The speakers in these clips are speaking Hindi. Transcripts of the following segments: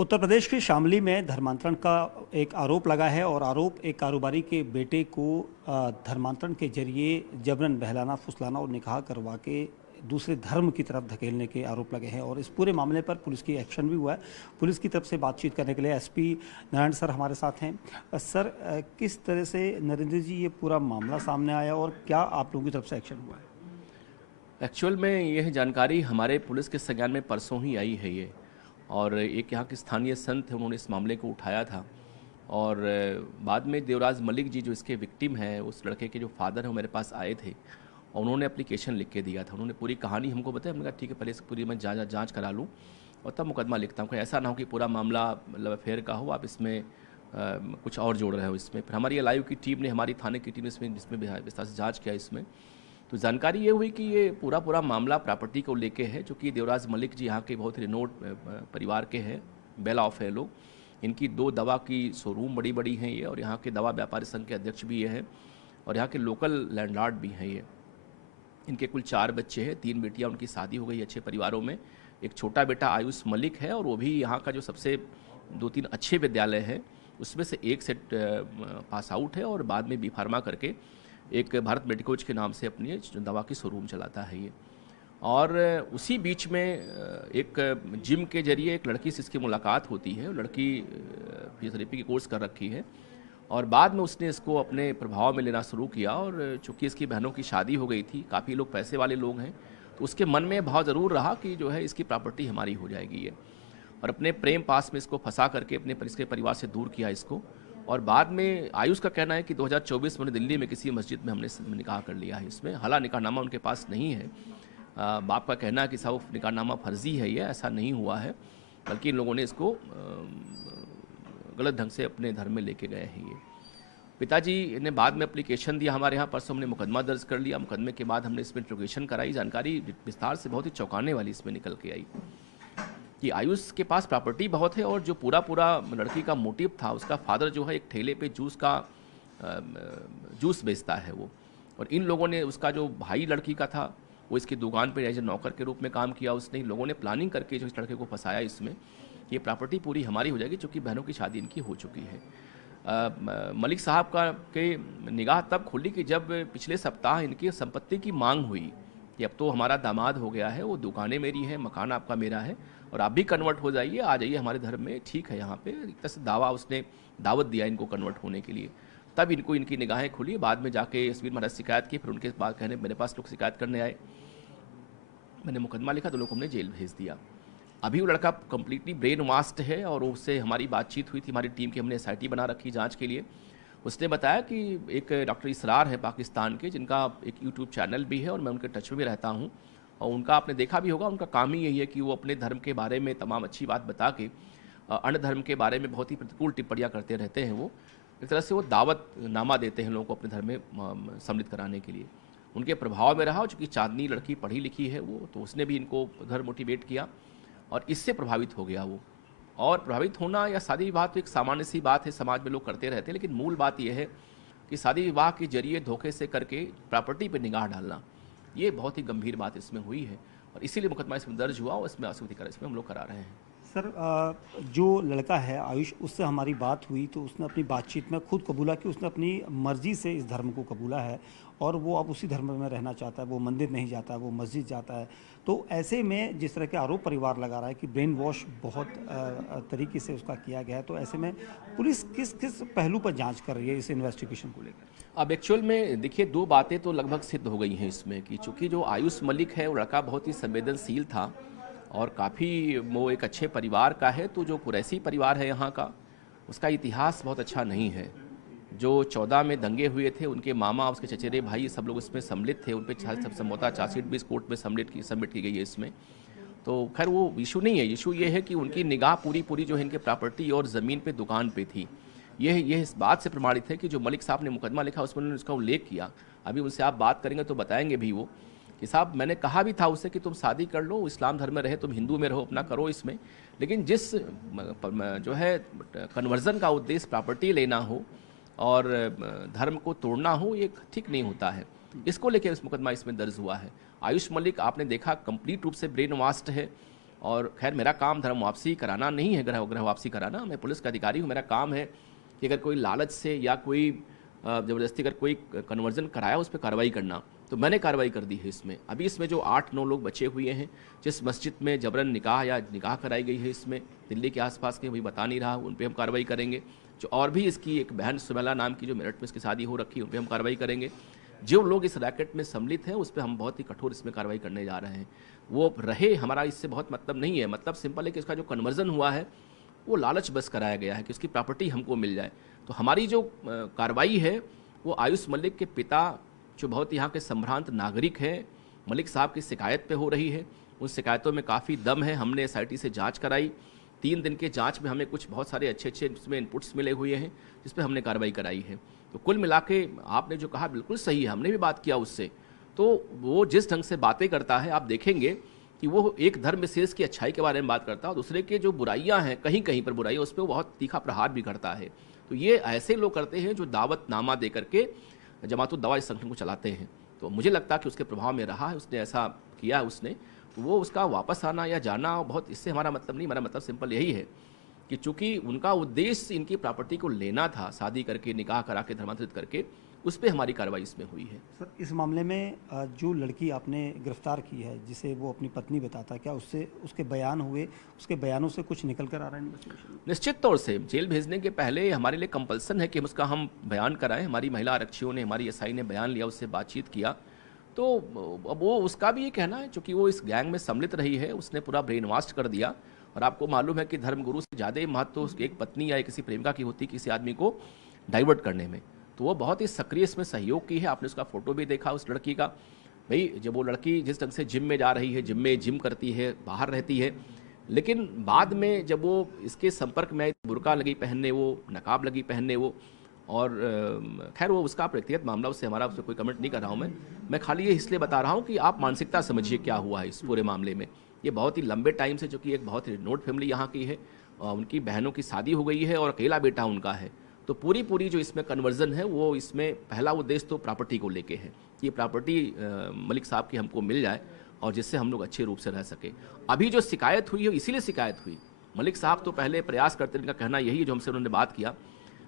उत्तर प्रदेश के शामली में धर्मांतरण का एक आरोप लगा है और आरोप एक कारोबारी के बेटे को धर्मांतरण के जरिए जबरन बहलाना, फुसलाना और निकाह करवा के दूसरे धर्म की तरफ धकेलने के आरोप लगे हैं। और इस पूरे मामले पर पुलिस की एक्शन भी हुआ है। पुलिस की तरफ से बातचीत करने के लिए एसपी नारायण सर हमारे साथ हैं। सर, किस तरह से नरेंद्र जी ये पूरा मामला सामने आया और क्या आप लोगों की तरफ से एक्शन हुआ है? एक्चुअल में यह जानकारी हमारे पुलिस के संज्ञान में परसों ही आई है ये, और एक यहाँ के स्थानीय संत थे, उन्होंने इस मामले को उठाया था। और बाद में देवराज मलिक जी जो इसके विक्टिम हैं, उस लड़के के जो फादर हैं, वो मेरे पास आए थे और उन्होंने एप्लीकेशन लिख के दिया था। उन्होंने पूरी कहानी हमको बताई। हमने कहा ठीक है, पहले इस पूरी मैं जांच करा लूँ और तब मुकदमा लिखता हूँ। कोई ऐसा ना हो कि पूरा मामला मतलब अफेयर का हो, आप इसमें कुछ और जोड़ रहे हो इसमें। फिर हमारी लाइव की टीम ने, हमारी थाने की टीम ने इसमें विस्तार से जाँच किया इसमें। तो जानकारी ये हुई कि ये पूरा मामला प्रॉपर्टी को लेके है, जो कि देवराज मलिक जी यहाँ के बहुत रिनोड परिवार के हैं, बेल ऑफ है लोग। इनकी 2 दवा की शोरूम बड़ी बड़ी हैं ये, और यहाँ के दवा व्यापारी संघ के अध्यक्ष भी ये हैं, और यहाँ के लोकल लैंडलॉर्ड भी हैं ये। इनके कुल 4 बच्चे हैं, 3 बेटियाँ उनकी शादी हो गई अच्छे परिवारों में। एक छोटा बेटा आयुष मलिक है, और वो भी यहाँ का जो सबसे 2-3 अच्छे विद्यालय हैं उसमें से एक से पास आउट है, और बाद में बी फार्मा करके एक भारत मेडिकोज के नाम से अपनी दवा की शोरूम चलाता है ये। और उसी बीच में एक जिम के जरिए एक लड़की से इसकी मुलाकात होती है। लड़की फिजियोथेरेपी की कोर्स कर रखी है, और बाद में उसने इसको अपने प्रभाव में लेना शुरू किया। और चूँकि इसकी बहनों की शादी हो गई थी, काफ़ी लोग पैसे वाले लोग हैं, तो उसके मन में भाव ज़रूर रहा कि जो है इसकी प्रॉपर्टी हमारी हो जाएगी ये। और अपने प्रेम पास में इसको फंसा करके अपने इसके परिवार से दूर किया इसको। और बाद में आयुष का कहना है कि 2024 में दिल्ली में किसी मस्जिद में हमने निकाह कर लिया है इसमें। हालांकि निकाहनामा उनके पास नहीं है। बाप का कहना है कि साहब निकाहनामा फर्जी है, ये ऐसा नहीं हुआ है, बल्कि इन लोगों ने इसको गलत ढंग से अपने धर्म में लेके गए हैं ये। पिताजी ने बाद में एप्लीकेशन दिया हमारे यहाँ, परसों हमने मुकदमा दर्ज कर लिया। मुकदमे के बाद हमने इसमें इंट्रोगेशन कराई। जानकारी विस्तार से बहुत ही चौंकाने वाली इसमें निकल के आई कि आयुष के पास प्रॉपर्टी बहुत है, और जो पूरा लड़की का मोटिव था, उसका फादर जो है एक ठेले पे जूस बेचता है वो। और इन लोगों ने, उसका जो भाई लड़की का था, वो इसकी दुकान पे एज ए नौकर के रूप में काम किया उसने। इन लोगों ने प्लानिंग करके जो इस लड़के को फंसाया इसमें, ये प्रॉपर्टी पूरी हमारी हो जाएगी, चूँकि बहनों की शादी इनकी हो चुकी है। मलिक साहब का के निगाह तब खुली कि जब पिछले सप्ताह इनकी संपत्ति की मांग हुई कि अब तो हमारा दामाद हो गया है, वो दुकानें मेरी हैं, मकान आपका मेरा है, और आप भी कन्वर्ट हो जाइए, आ जाइए हमारे धर्म में, ठीक है। यहाँ पे एक तरह से उसने दावत दिया इनको कन्वर्ट होने के लिए। तब इनको इनकी निगाहें खुली। बाद में जाके एसपी महाराज शिकायत की, फिर उनके बाद कहने मेरे पास लोग शिकायत करने आए, मैंने मुकदमा लिखा, तो लोग हमने जेल भेज दिया। अभी वो लड़का कम्प्लीटली ब्रेन वास्ट है, और उससे हमारी बातचीत हुई थी, हमारी टीम की, हमने SIT बना रखी जाँच के लिए। उसने बताया कि एक डॉक्टर इसरार है पाकिस्तान के, जिनका एक यूट्यूब चैनल भी है, और मैं उनके टच में भी रहता हूँ। और उनका आपने देखा भी होगा, उनका काम ही यही है कि वो अपने धर्म के बारे में तमाम अच्छी बात बता के अन्य धर्म के बारे में बहुत ही प्रतिकूल टिप्पणियाँ करते रहते हैं। वो एक तरह से वो दावत नामा देते हैं लोगों को अपने धर्म में सम्मिलित कराने के लिए। उनके प्रभाव में रहा, चूँकि चांदनी लड़की पढ़ी लिखी है वो, तो उसने भी इनको घर मोटिवेट किया, और इससे प्रभावित हो गया वो। और प्रभावित होना या शादी विवाह तो एक सामान्य सी बात है, समाज में लोग करते रहते हैं, लेकिन मूल बात यह है कि शादी विवाह के जरिए धोखे से करके प्रॉपर्टी पर निगाह डालना, ये बहुत ही गंभीर बात इसमें हुई है, और इसीलिए मुकदमा इसमें दर्ज हुआ, और इसमें असुविधिकर इसमें हम लोग करा रहे हैं। सर, जो लड़का है आयुष, उससे हमारी बात हुई तो उसने अपनी बातचीत में खुद कबूला कि उसने अपनी मर्जी से इस धर्म को कबूला है, और वो अब उसी धर्म में रहना चाहता है। वो मंदिर नहीं जाता है, वो मस्जिद जाता है। तो ऐसे में जिस तरह के आरोप परिवार लगा रहा है कि ब्रेन वॉश बहुत तरीके से उसका किया गया है, तो ऐसे में पुलिस किस किस पहलू पर जांच कर रही है इस इन्वेस्टिगेशन को लेकर? अब एक्चुअल में देखिए, 2 बातें तो लगभग सिद्ध हो गई हैं इसमें कि चूँकि जो आयुष मलिक है वो लड़का बहुत ही संवेदनशील था, और काफ़ी वो एक अच्छे परिवार का है। तो जो कुरैशी परिवार है यहाँ का, उसका इतिहास बहुत अच्छा नहीं है। जो 14 में दंगे हुए थे, उनके मामा, उसके चचेरे भाई, सब लोग इसमें सम्मिलित थे। उन पर सब समझौता चार्जशीट भी इस कोर्ट में सबमिट की गई है इसमें। तो खैर वो इशू नहीं है। इशू ये है कि उनकी निगाह पूरी जो है इनके प्रॉपर्टी और ज़मीन पे, दुकान पे थी। यह इस बात से प्रमाणित है कि जो मलिक साहब ने मुकदमा लिखा उसमें उन्होंने उसका उल्लेख किया। अभी उनसे आप बात करेंगे तो बताएंगे भी वो कि साहब मैंने कहा भी था उससे कि तुम शादी कर लो, इस्लाम धर्म में रहे, तुम हिंदू में रहो, अपना करो इसमें, लेकिन जिस जो है कन्वर्जन का उद्देश्य प्रॉपर्टी लेना हो और धर्म को तोड़ना हो, ये ठीक नहीं होता है। इसको लेकर इस मुकदमा इसमें दर्ज हुआ है। आयुष मलिक आपने देखा कंप्लीट रूप से ब्रेन वास्ट है, और खैर मेरा काम धर्म वापसी कराना नहीं है, ग्रह वापसी कराना। मैं पुलिस का अधिकारी हूँ, मेरा काम है कि अगर कोई लालच से या कोई ज़बरदस्ती अगर कोई कन्वर्जन कराया उस पर कार्रवाई करना, तो मैंने कार्रवाई कर दी है इसमें। अभी इसमें जो 8-9 लोग बचे हुए हैं जिस मस्जिद में जबरन निकाह या निकाह कराई गई है, इसमें दिल्ली के आसपास के वही बता नहीं रहा, उन पर हम कार्रवाई करेंगे। जो और भी इसकी एक बहन सुमेला नाम की जो मेरठ में इसकी शादी हो रखी है, उन पर हम कार्रवाई करेंगे। जो लोग इस रैकेट में सम्मिलित हैं उस पर हम बहुत ही कठोर इसमें कार्रवाई करने जा रहे हैं। वो रहे, हमारा इससे बहुत मतलब नहीं है। मतलब सिंपल है कि इसका जो कन्वर्जन हुआ है वो लालच बस कराया गया है कि उसकी प्रॉपर्टी हमको मिल जाए। तो हमारी जो कार्रवाई है वो आयुष मलिक के पिता, जो बहुत यहाँ के संभ्रांत नागरिक हैं, मलिक साहब की शिकायत पे हो रही है। उन शिकायतों में काफ़ी दम है। हमने SIT से जांच कराई। 3 दिन के जांच में हमें कुछ बहुत सारे अच्छे इसमें इनपुट्स मिले हुए हैं जिस पे हमने कार्रवाई कराई है। तो कुल मिला के आपने जो कहा बिल्कुल सही है, हमने भी बात किया उससे। तो वो जिस ढंग से बातें करता है आप देखेंगे कि वो एक धर्म विशेष की अच्छाई के बारे में बात करता है और दूसरे के जो बुराइयां हैं, कहीं कहीं पर बुराइयां, उस पर वो बहुत तीखा प्रहार भी करता है। तो ये ऐसे लोग करते हैं जो दावतनामा दे करके जमातुल दवा इस संगठन को चलाते हैं। तो मुझे लगता है कि उसके प्रभाव में रहा है, उसने ऐसा किया है उसने, तो वो उसका वापस आना या जाना बहुत, इससे हमारा मतलब नहीं। हमारा मतलब सिंपल यही है कि चूंकि उनका उद्देश्य इनकी प्रॉपर्टी को लेना था, शादी करके निकाह करा के धर्मांतरित करके, उस पर हमारी कार्रवाई इसमें हुई है। सर, इस मामले में जो लड़की आपने गिरफ्तार की है, जिसे वो अपनी पत्नी बताता, क्या उससे उसके बयान हुए, उसके बयानों से कुछ निकल कर आ रहा है इन्वेस्टिगेशन? निश्चित तौर से जेल भेजने के पहले हमारे लिए कंपल्सन है कि हम बयान कराएं। हमारी महिला आरक्षियों ने, हमारी SI ने बयान लिया, उससे बातचीत किया। तो अब वो उसका भी ये कहना है, चूँकि वो इस गैंग में सम्मिलित रही है, उसने पूरा ब्रेन वॉश कर दिया। और आपको मालूम है कि धर्मगुरु से ज़्यादा महत्व उसकी एक पत्नी या किसी प्रेमिका की होती किसी आदमी को डाइवर्ट करने में। तो वो बहुत ही सक्रिय इसमें सहयोग की है। आपने उसका फोटो भी देखा उस लड़की का। भाई जब वो लड़की जिस ढंग से जिम में जा रही है, जिम करती है, बाहर रहती है, लेकिन बाद में जब वो इसके संपर्क में आई, बुर्का लगी पहनने, वो नकाब लगी पहनने वो, और खैर वो उसका व्यक्तिगत मामला, उससे हमारा उससे कोई कमेंट नहीं कर रहा हूँ मैं खाली ये इसलिए बता रहा हूँ कि आप मानसिकता समझिए क्या हुआ है इस पूरे मामले में। ये बहुत ही लंबे टाइम से, जो कि एक बहुत ही रिनोड फैमिली यहाँ की है, उनकी बहनों की शादी हो गई है और अकेला बेटा उनका है। तो पूरी जो इसमें कन्वर्जन है वो इसमें पहला उद्देश्य तो प्रॉपर्टी को लेके है कि ये प्रॉपर्टी मलिक साहब की हमको मिल जाए और जिससे हम लोग अच्छे रूप से रह सके। अभी जो शिकायत हुई है इसीलिए शिकायत हुई। मलिक साहब तो पहले प्रयास करते, इनका कहना यही है, जो हमसे उन्होंने बात किया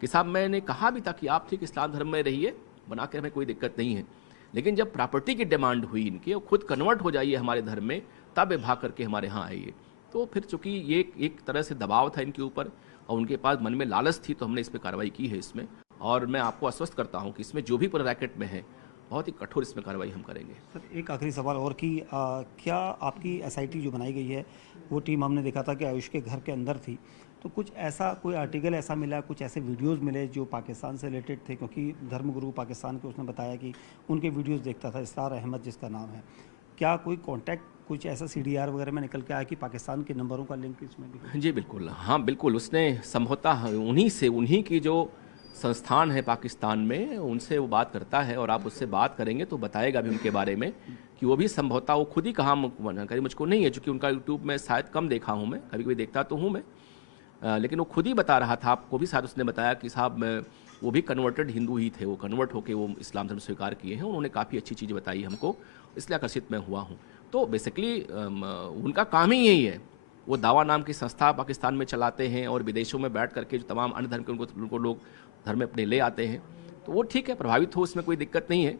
कि साहब मैंने कहा भी था कि आप ठीक इस्लाम धर्म में रहिए, बना के हमें कोई दिक्कत नहीं है, लेकिन जब प्रॉपर्टी की डिमांड हुई इनकी और खुद कन्वर्ट हो जाइए हमारे धर्म में, तब ये भाग करके हमारे यहाँ आइए। तो फिर चूंकि ये एक तरह से दबाव था इनके ऊपर और उनके पास मन में लालच थी, तो हमने इस पर कार्रवाई की है इसमें। और मैं आपको आश्वस्त करता हूँ कि इसमें जो भी पूरा रैकेट में है, बहुत ही कठोर इसमें कार्रवाई हम करेंगे। सर, एक आखिरी सवाल और कि क्या आपकी SIT जो बनाई गई है, वो टीम हमने देखा था कि आयुष के घर के अंदर थी, तो कुछ ऐसा कोई आर्टिकल ऐसा मिला, कुछ ऐसे वीडियोस मिले जो पाकिस्तान से रिलेटेड थे? क्योंकि धर्मगुरु पाकिस्तान के, उसने बताया कि उनके वीडियोस देखता था, इसरार अहमद जिसका नाम है। क्या कोई कांटेक्ट, कुछ ऐसा CDR वगैरह में निकल के आया कि पाकिस्तान के नंबरों का लिंक इसमें भी? जी बिल्कुल, हाँ बिल्कुल, उसने संभवतः उन्हीं की जो संस्थान है पाकिस्तान में, उनसे वो बात करता है और आप उससे बात करेंगे तो बताएगा भी उनके बारे में कि वो भी संभवतः, वो खुद ही कहा, जानकारी मुझको नहीं है चूँकि उनका यूट्यूब में शायद कम देखा हूँ मैं, कभी कभी देखता तो हूँ मैं, लेकिन वो खुद ही बता रहा था, आपको भी शायद उसने बताया कि साहब वो भी कन्वर्टेड हिंदू ही थे, वो कन्वर्ट होकर वो इस्लाम धर्म स्वीकार किए हैं। उन्होंने काफ़ी अच्छी चीज़ बताई हमको, इसलिए आकर्षित मैं हुआ हूँ। तो बेसिकली उनका काम ही यही है। वो दावा नाम की संस्था पाकिस्तान में चलाते हैं और विदेशों में बैठ करके जो तमाम अन्य धर्म के उनको लोग धर्म में अपने ले आते हैं। तो वो ठीक है, प्रभावित हो, इसमें कोई दिक्कत नहीं है।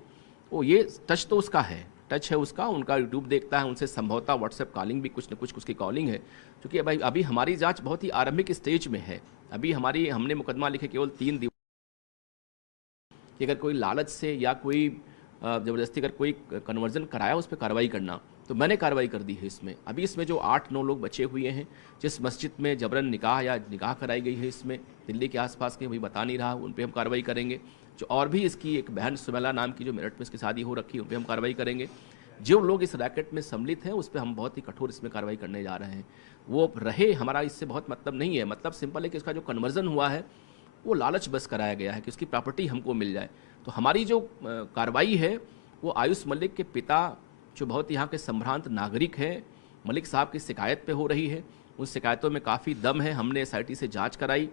वो ये टच तो उसका है, टच है उसका, उनका यूट्यूब देखता है, उनसे संभवतः व्हाट्सएप कॉलिंग भी कुछ न कुछ उसकी कॉलिंग है। क्योंकि अभी हमारी जांच बहुत ही आरंभिक स्टेज में है। अभी हमने मुकदमा लिखे केवल 3 दिन कि अगर कोई लालच से या कोई ज़बरदस्ती अगर कोई कन्वर्जन कराया उस पर कार्रवाई करना, तो मैंने कार्रवाई कर दी है इसमें। अभी इसमें जो 8-9 लोग बचे हुए हैं जिस मस्जिद में जबरन निकाह या निकाह कराई गई है, इसमें दिल्ली के आसपास के वही बता नहीं रहा, उन पर हम कार्रवाई करेंगे। जो और भी इसकी एक बहन सुमेला नाम की जो मेरठ में इसकी शादी हो रखी है, उन पर हम कार्रवाई करेंगे। जो लोग इस रैकेट में सम्मिलित हैं उस पर हम बहुत ही कठोर इसमें कार्रवाई करने जा रहे हैं। वो रहे, हमारा इससे बहुत मतलब नहीं है। मतलब सिंपल है कि इसका जो कन्वर्जन हुआ है वो लालच बस कराया गया है कि उसकी प्रॉपर्टी हमको मिल जाए। तो हमारी जो कार्रवाई है वो आयुष मलिक के पिता, जो बहुत यहाँ के संभ्रांत नागरिक हैं, मलिक साहब की शिकायत पे हो रही है। उन शिकायतों में काफ़ी दम है। हमने SIT से जांच कराई।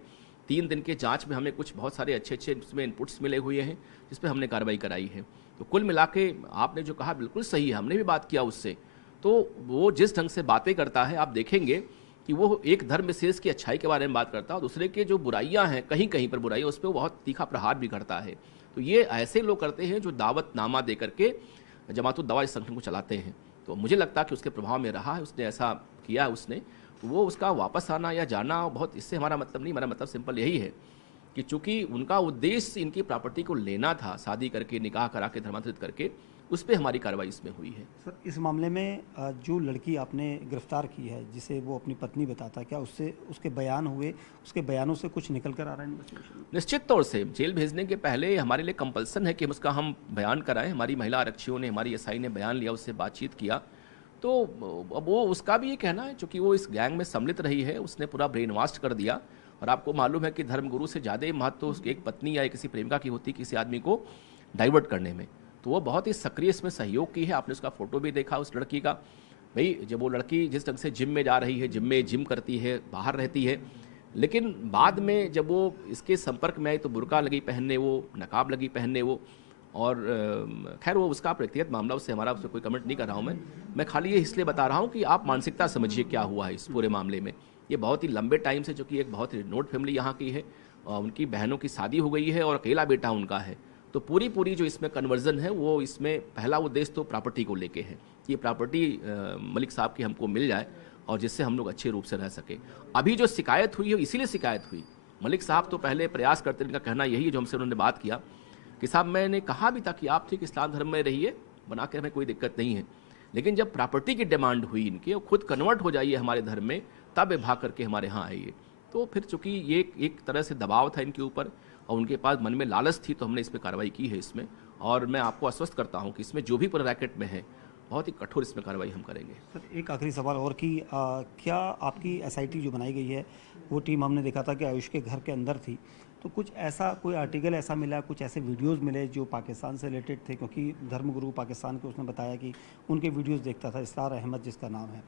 3 दिन के जांच में हमें कुछ बहुत सारे अच्छे इसमें इनपुट्स मिले हुए हैं जिस पे हमने कार्रवाई कराई है। तो कुल मिला के आपने जो कहा बिल्कुल सही है, हमने भी बात किया उससे। तो वो जिस ढंग से बातें करता है, आप देखेंगे कि वो एक धर्म विशेष की अच्छाई के बारे में बात करता है और दूसरे के जो बुराइयां हैं, कहीं कहीं पर बुराइयां, उस पर वो बहुत तीखा प्रहार भी करता है। तो ये ऐसे लोग करते हैं जो दावतनामा दे करके जमातुल दवा इस संगठन को चलाते हैं। तो मुझे लगता है कि उसके प्रभाव में रहा है, उसने ऐसा किया है उसने, तो वो उसका वापस आना या जाना बहुत, इससे हमारा मतलब नहीं, हमारा मतलब सिंपल यही है कि चूंकि उनका उद्देश्य इनकी प्रॉपर्टी को लेना था, शादी करके निकाह करा के धर्मांतरित करके, उस पर हमारी कार्रवाई इसमें हुई है। सर, इस मामले में जो लड़की आपने गिरफ्तार की है, जिसे वो अपनी पत्नी बताता, क्या उससे उसके बयान हुए, उसके बयानों से कुछ निकल कर आ रहा है इन्वेस्टिगेशन में? निश्चित तौर से जेल भेजने के पहले हमारे लिए कंपल्सन है कि हम बयान कराएं। हमारी महिला आरक्षियों ने, हमारी एसआई ने बयान लिया, उससे बातचीत किया। तो अब वो उसका भी ये कहना है, चूंकि वो इस गैंग में सम्मिलित रही है, उसने पूरा ब्रेन वॉश कर दिया। और आपको मालूम है कि धर्मगुरु से ज़्यादा महत्व उसकी एक पत्नी या किसी प्रेमिका की होती किसी आदमी को डाइवर्ट करने में। तो वो बहुत ही सक्रिय इसमें सहयोग की है। आपने उसका फोटो भी देखा उस लड़की का। भाई, जब वो लड़की जिस ढंग से जिम में जा रही है, जिम करती है, बाहर रहती है, लेकिन बाद में जब वो इसके संपर्क में आई तो बुर्का लगी पहनने, वो नकाब लगी पहनने वो। और खैर वो उसका व्यक्तिगत मामला, उससे हमारा उसमें कोई कमेंट नहीं कर रहा हूँ मैं खाली ये इसलिए बता रहा हूँ कि आप मानसिकता समझिए क्या हुआ है इस पूरे मामले में। ये बहुत ही लंबे टाइम से, चूँकि एक बहुत ही रिनोड फैमिली यहाँ की है, उनकी बहनों की शादी हो गई है और अकेला बेटा उनका है। तो पूरी जो इसमें कन्वर्जन है, वो इसमें पहला उद्देश्य तो प्रॉपर्टी को लेके है कि ये प्रॉपर्टी मलिक साहब की हमको मिल जाए और जिससे हम लोग अच्छे रूप से रह सके। अभी जो शिकायत हुई है, इसीलिए शिकायत हुई। मलिक साहब तो पहले प्रयास करते, इनका कहना यही है, जो हमसे उन्होंने बात किया कि साहब मैंने कहा भी था कि आप ठीक इस्लाम धर्म में रहिए, बना के हमें कोई दिक्कत नहीं है, लेकिन जब प्रॉपर्टी की डिमांड हुई इनकी और खुद कन्वर्ट हो जाइए हमारे धर्म में, तब ये भाग करके हमारे यहाँ आइए। तो फिर चूंकि ये एक तरह से दबाव था इनके ऊपर और उनके पास मन में लालच थी, तो हमने इस पर कार्रवाई की है इसमें। और मैं आपको आश्वस्त करता हूँ कि इसमें जो भी पूरा रैकेट में है, बहुत ही कठोर इसमें कार्रवाई हम करेंगे। सर, एक आखिरी सवाल और कि क्या आपकी एसआईटी जो बनाई गई है, वो टीम हमने देखा था कि आयुष के घर के अंदर थी, तो कुछ ऐसा कोई आर्टिकल ऐसा मिला, कुछ ऐसे वीडियोस मिले जो पाकिस्तान से रिलेटेड थे? क्योंकि धर्मगुरु पाकिस्तान के, उसने बताया कि उनके वीडियोस देखता था, इसरार अहमद जिसका नाम है।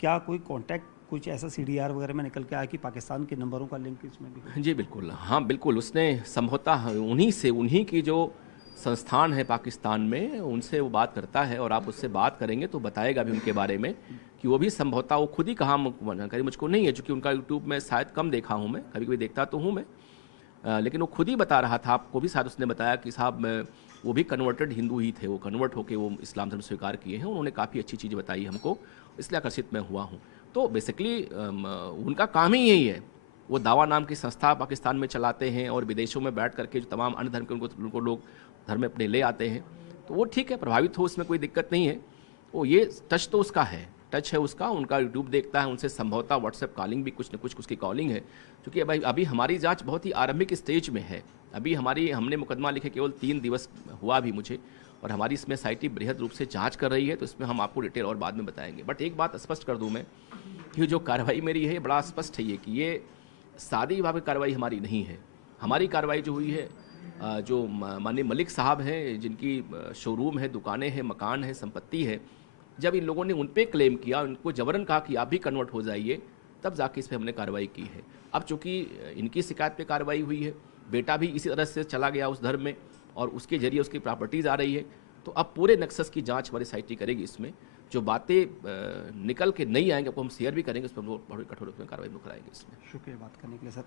क्या कोई कांटेक्ट, कुछ ऐसा सीडीआर वगैरह में निकल के आया कि पाकिस्तान के नंबरों का लिंक इसमें भी? जी बिल्कुल, हाँ बिल्कुल, उसने संभवतः उन्हीं की जो संस्थान है पाकिस्तान में, उनसे वो बात करता है और आप उससे बात करेंगे तो बताएगा भी उनके बारे में कि वो भी संभवतः, वो खुद ही कहा, जानकारी मुझको नहीं है, चूँकि उनका यूट्यूब में शायद कम देखा हूँ मैं, कभी कभी देखता तो हूँ मैं, लेकिन वो खुद ही बता रहा था, आपको भी शायद उसने बताया कि साहब वो भी कन्वर्टेड हिंदू ही थे, वो कन्वर्ट होकर वो इस्लाम धर्म स्वीकार किए हैं। उन्होंने काफ़ी अच्छी चीज़ें बताई हमको, इसलिए आकर्षित मैं हुआ हूँ। तो बेसिकली उनका काम ही यही है। वो दावा नाम की संस्था पाकिस्तान में चलाते हैं और विदेशों में बैठ करके जो तमाम अन्य धर्म के उनको लोग धर्म में अपने ले आते हैं। तो वो ठीक है, प्रभावित हो, उसमें कोई दिक्कत नहीं है। वो ये टच तो उसका है, टच है उसका, उनका यूट्यूब देखता है, उनसे संभवतः व्हाट्सएप कॉलिंग भी कुछ न कुछ उसकी कॉलिंग है। क्योंकि अभी हमारी जांच बहुत ही आरंभिक स्टेज में है। अभी हमने मुकदमा लिखे केवल 3 दिवस हुआ भी मुझे, और हमारी इसमें एसआईटी बृहद रूप से जांच कर रही है, तो इसमें हम आपको डिटेल और बाद में बताएंगे। बट एक बात स्पष्ट कर दूं मैं कि जो कार्रवाई मेरी है, बड़ा स्पष्ट है ये कि ये शादी विवाह की कार्रवाई हमारी नहीं है। हमारी कार्रवाई जो हुई है, जो माननीय मलिक साहब हैं, जिनकी शोरूम है, दुकानें हैं, मकान है, संपत्ति है, जब इन लोगों ने उन पे क्लेम किया, उनको जबरन कहा कि आप भी कन्वर्ट हो जाइए, तब जाके इस पर हमने कार्रवाई की है। अब चूंकि इनकी शिकायत पे कार्रवाई हुई है, बेटा भी इसी तरह से चला गया उस धर्म में और उसके जरिए उसकी प्रॉपर्टीज़ आ रही है, तो अब पूरे नक्सस की जांच हमारी एसआईटी करेगी। इसमें जो बातें निकल के नहीं आएंगे, आपको हम शेयर भी करेंगे, उस पर बड़ी कठोर कार्रवाई कराएंगे इसमें। शुक्रिया बात करने के लिए सर।